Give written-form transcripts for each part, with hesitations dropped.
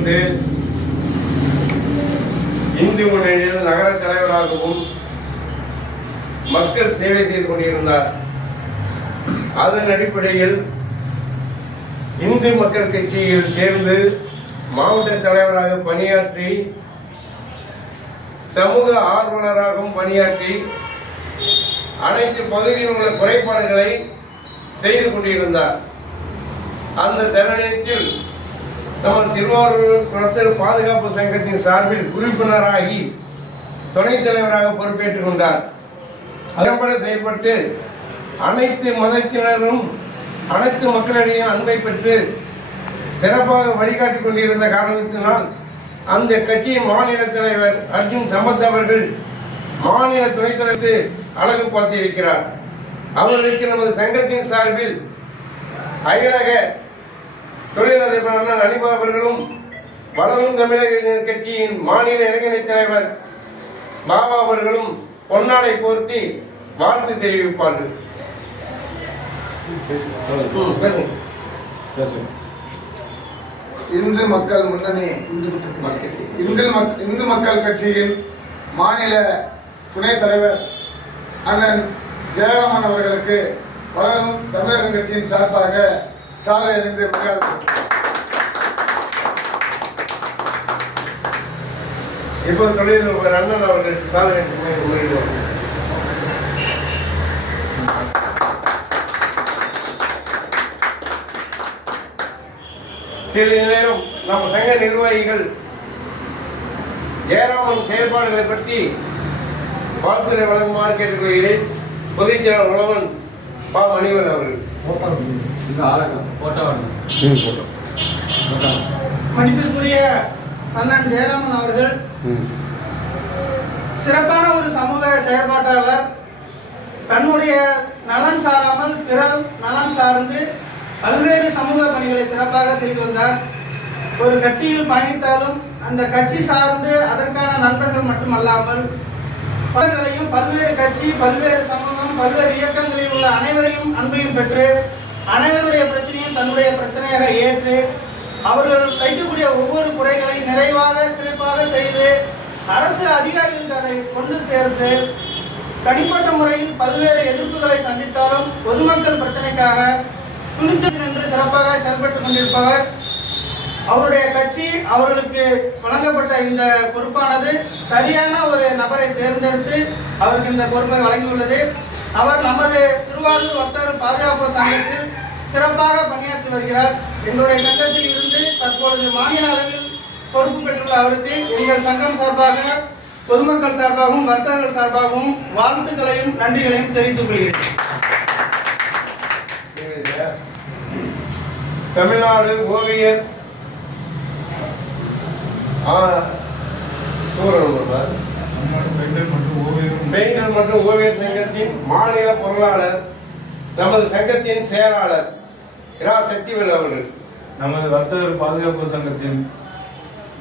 இருந்து இந்து முன்னணியில் நகர தலைவராகவும் மக்கள் சேவை செய்து கொண்டிருந்தார். அதன் அடிப்படையில் இந்து மக்கள் கட்சியில் சேர்ந்து மாவட்ட தலைவராக பணியாற்றி சமூக ஆர்வலராகவும் பணியாற்றி அனைத்து பகுதியில் உள்ள குறைபாடுகளை செய்து கொண்டிருந்தார். அந்த தருணத்தில் நம்ம திருவாரூர் குளத்தூர் பாதுகாப்பு சங்கத்தின் சார்பில் உறுப்பினராகி துணைத் தலைவராக பொறுப்பேற்றுக் கொண்டார். அதன்பட செயல்பட்டு அனைத்து மதத்தினரும் அனைத்து மக்களிடையே அன்பை பெற்று சிறப்பாக வழிகாட்டிக் கொண்டிருந்த காரணத்தினால் அந்த கட்சியின் மாநில தலைவர் அர்ஜுன் சம்பத் அவர்கள் மாநில துணைத் தலைவர் அழகு பார்த்திருக்கிறார். அவர்களுக்கு நமது சங்கத்தின் சார்பில் அயலக தொழிலதிபர் அனிபா அவர்களும் வளரும் தமிழக கட்சியின் மாநில இளைஞரணி தலைவர் பாபா அவர்களும் பொன்னாடை போர்த்தி வாழ்த்து தெரிவிப்பார்கள். இந்து மக்கள் முன்னணி இந்து மக்கள் கட்சியின் மாநில துணைத் தலைவர் அண்ணன் ஜெயராமன் அவர்களுக்கு வளரும் தமிழக கட்சியின் சார்பாக சாலை அணிந்து மரியாதை. இப்போ தொழில் அண்ணன் அவர்கள் சாலை அணிந்து சிறிது நேரம் நம்ம சங்க நிர்வாகிகள் ஜெயராமன் செயல்பாடுகளை பற்றி வாழ்த்துறை வழங்குமாறு கேட்டுக்கொள்கிறேன். பொதுச்செயலாளர் உழவன் பா மணிவன் அவர்கள். மதிப்பிற்குரிய அண்ணன் ஜெயராமன் அவர்கள் சிறப்பான ஒரு சமூக செயற்பாட்டாளர். தன்னுடைய நலன் சாராமல் பிறர் நலன் சார்ந்து பல்வேறு சமூக பணிகளை சிறப்பாக செய்து வந்தார். ஒரு கட்சியில் பயணித்தாலும் அந்த கட்சி சார்ந்து அதற்கான நண்பர்கள் மட்டுமல்லாமல் பலர்களையும் பல்வேறு கட்சி பல்வேறு சமூகம் பல்வேறு இயக்கங்களில் உள்ள அனைவரையும் அன்பையும் பெற்று அனைவருடைய பிரச்சனையும் தன்னுடைய பிரச்சனையாக ஏற்று அவர்கள் வைக்கக்கூடிய ஒவ்வொரு குறைகளை நிறைவாக சிறப்பாக செய்து அரசு அதிகாரிகளுக்கு அதை கொண்டு சேர்த்து தனிப்பட்ட முறையில் பல்வேறு எதிர்ப்புகளை சந்தித்தாலும் பொதுமக்கள் பிரச்சனைக்காக துணிச்சல் நின்று சிறப்பாக செயல்பட்டுக் கொண்டிருப்பவர். அவருடைய கட்சி அவர்களுக்கு வழங்கப்பட்ட இந்த பொறுப்பானது சரியான ஒரு நபரை தேர்ந்தெடுத்து அவருக்கு இந்த பொறுப்பை வழங்கியுள்ளது. அவர் நமது திருவாரூர் வர்த்தகர் பாதுகாப்பு சங்கத்தில் சிறப்பாக பணியாற்றி வருகிறார். எங்களுடைய சங்கத்தில் இருந்து தற்பொழுது மாநில அளவில் பொறுப்பு பெற்றுள்ள அவருக்கு எங்கள் சங்கம் சார்பாக பொதுமக்கள் சார்பாகவும் வர்த்தகர்கள் சார்பாகவும் வாழ்த்துக்களையும் நன்றிகளையும் தெரிவித்துக் கொள்கிறேன். தமிழ்நாடு ஓவியர் பெயிண்டர் மற்றும் ஓவியர் சங்கத்தின் மாநில பொருளாளர் நமது சங்கத்தின் செயலாளர் இரா சக்திவேல் அவர்கள். நமது வர்த்தகர் பாதுகாப்பு சங்கத்தின்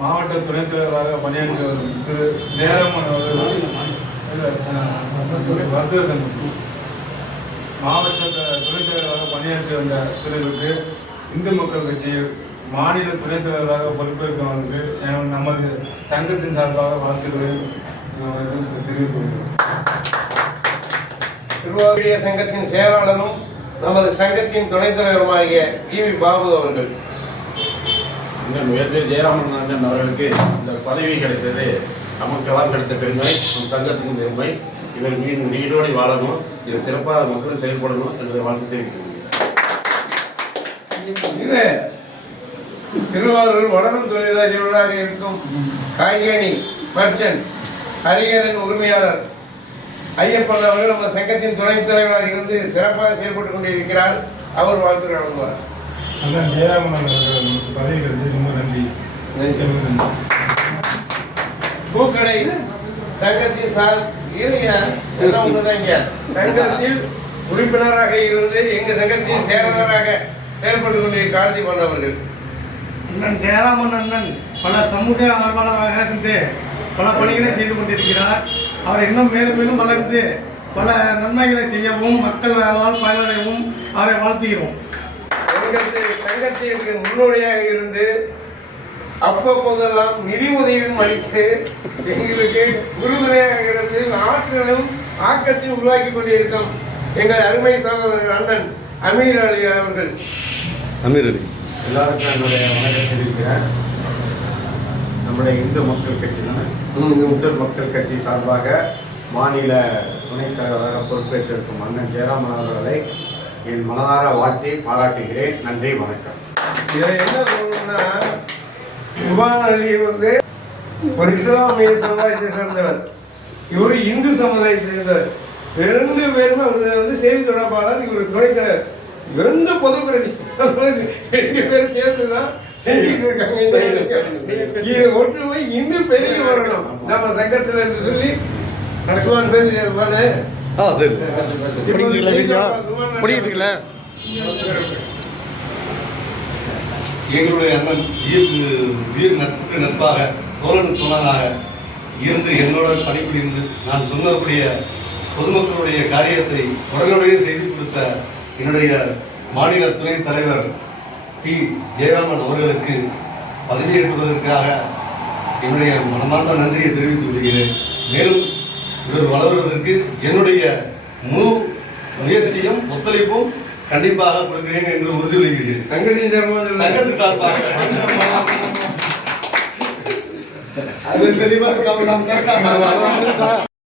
மாவட்ட துணைத் தலைவராக பணியாற்றி வரும் திரு ஜெயராமன் அவர்கள் வர்த்தக சங்கம் மாவட்ட துணைத் தலைவராக பணியாற்றி வந்த திருவுக்கு இந்து மக்கள் கட்சியில் மாநில துணைத் தலைவராக பொறுப்பேற்கவர்களுக்கு நமது சங்கத்தின் சார்பாக வாழ்த்துக்களை தெரிவித்துள்ளோம். திருவாரூர் சங்கத்தின் செயலாளரும் நமது சங்கத்தின் துணைத் தலைவருமாகிய வி பாபு அவர்கள். உயர்ந்த ஜெயராமன் அண்ணன் அவர்களுக்கு இந்த பதவி கிடைத்தது நமக்கெல்லாம் கிடைத்த பெருமை, நம் சங்கத்தின் பெருமை. இவர் நீடோடி வாழணும், இது சிறப்பாக மக்களும் செயல்படணும் என்ற வாழ்த்து தெரிவிக்கிறேன். திருவாரூர் வளரும் தொழிலாளர்களாக இருக்கும் காய்கனி மர்ச்சன்ட் ஹரிகரன் உரிமையாளர் ஐயப்பன் அவர்கள் நம்ம சங்கத்தின் துணைத் தலைவராக இருந்து சிறப்பாக செயல்பட்டுக் கொண்டிருக்கிறார். அவர் வாழ்த்து வழங்குவார். அண்ணன் ஜெயராமன் அவர்கள் பதவி கிடைத்தது ரொம்ப நன்றி. பூக்கடை சங்கத்தின் எல்லாம் ஒண்ணுதாங்க. சங்கத்தில் உறுப்பினராக இருந்து எங்க சங்கத்தின் செயலாளராக செயல்பட்டுக் கொண்டிருக்கிற கார்த்தி பண்ணவர்கள். அண்ணன் ஜெயராமன் அண்ணன் பல சமூக ஆர்வலராக இருந்து பல பணிகளை செய்து கொண்டிருக்கிறார். அவர் இன்னும் மேலும் மேலும் வளர்ந்து பல நன்மைகளை செய்யவும் மக்கள் பயனடையவும் அவரை வாழ்த்துகிறோம். சங்கத்திற்கு முன்னோடியாக இருந்து அப்பப்போதெல்லாம் நிதி உதவியும் அளித்து எங்களுக்கு உறுதுணையாக இருந்து ஆற்றலும் ஆக்கத்தையும் உருவாக்கி கொண்டிருக்கும் எங்கள் அருமை சகோதரர் அண்ணன் அமீர் அலி அவர்கள். எல்லாருக்கும் என்னுடைய வணக்கம் தெரிவிக்கிறேன். நம்முடைய இந்து மக்கள் கட்சி இந்து மக்கள் கட்சி சார்பாக மாநில துணைத் தலைவராக பொறுப்பேற்றிருக்கும் அண்ணன் ஜெயராமன் அவர்களை என் மனதார வாழ்த்தி பாராட்டுகிறேன். நன்றி, வணக்கம். இதை என்ன சொல்லணும்னா, குர்பான் அலி வந்து ஒரு இஸ்லாமிய சமுதாயத்தை சேர்ந்தவர், இவரு இந்து சமுதாயத்தை சேர்ந்தவர். 2 பேருமே அவர் வந்து செய்தி தொடர்பாளர், இவர் துணைத்தலைவர். எந்த பொது பிரச்சனை 2 பேரும் சேர்ந்துதான் செஞ்சுட்டு இருக்காங்க. இது ஒற்றுமை இன்னும் பெருகி வரணும் நம்ம சங்கத்தில் என்று சொல்லி நடக்குவான் பேசுகிறேன். எங்களுடைய அண்ணன் உயிர் நட்புக்கு நட்பாக தோழனுக்கு தோழனாக இருந்து என்னோட பணிபுரிந்து நான் சொன்னக்கூடிய பொதுமக்களுடைய காரியத்தை உடனுடைய செய்து கொடுத்த என்னுடைய மாநில துணைத் தலைவர் பி ஜெயராமன் அவர்களுக்கு பதவியேற்பதற்காக என்னுடைய மனமார்ந்த நன்றியை தெரிவித்துக் கொள்கிறேன். மேலும் இவர் வளர்வதற்கு என்னுடைய முழு முயற்சியும் ஒத்துழைப்பும் கண்டிப்பாக கொடுக்கிறேன் என்று உறுதியளிக்கிறேன். சங்கத்து சார்பாக அது தெளிவாக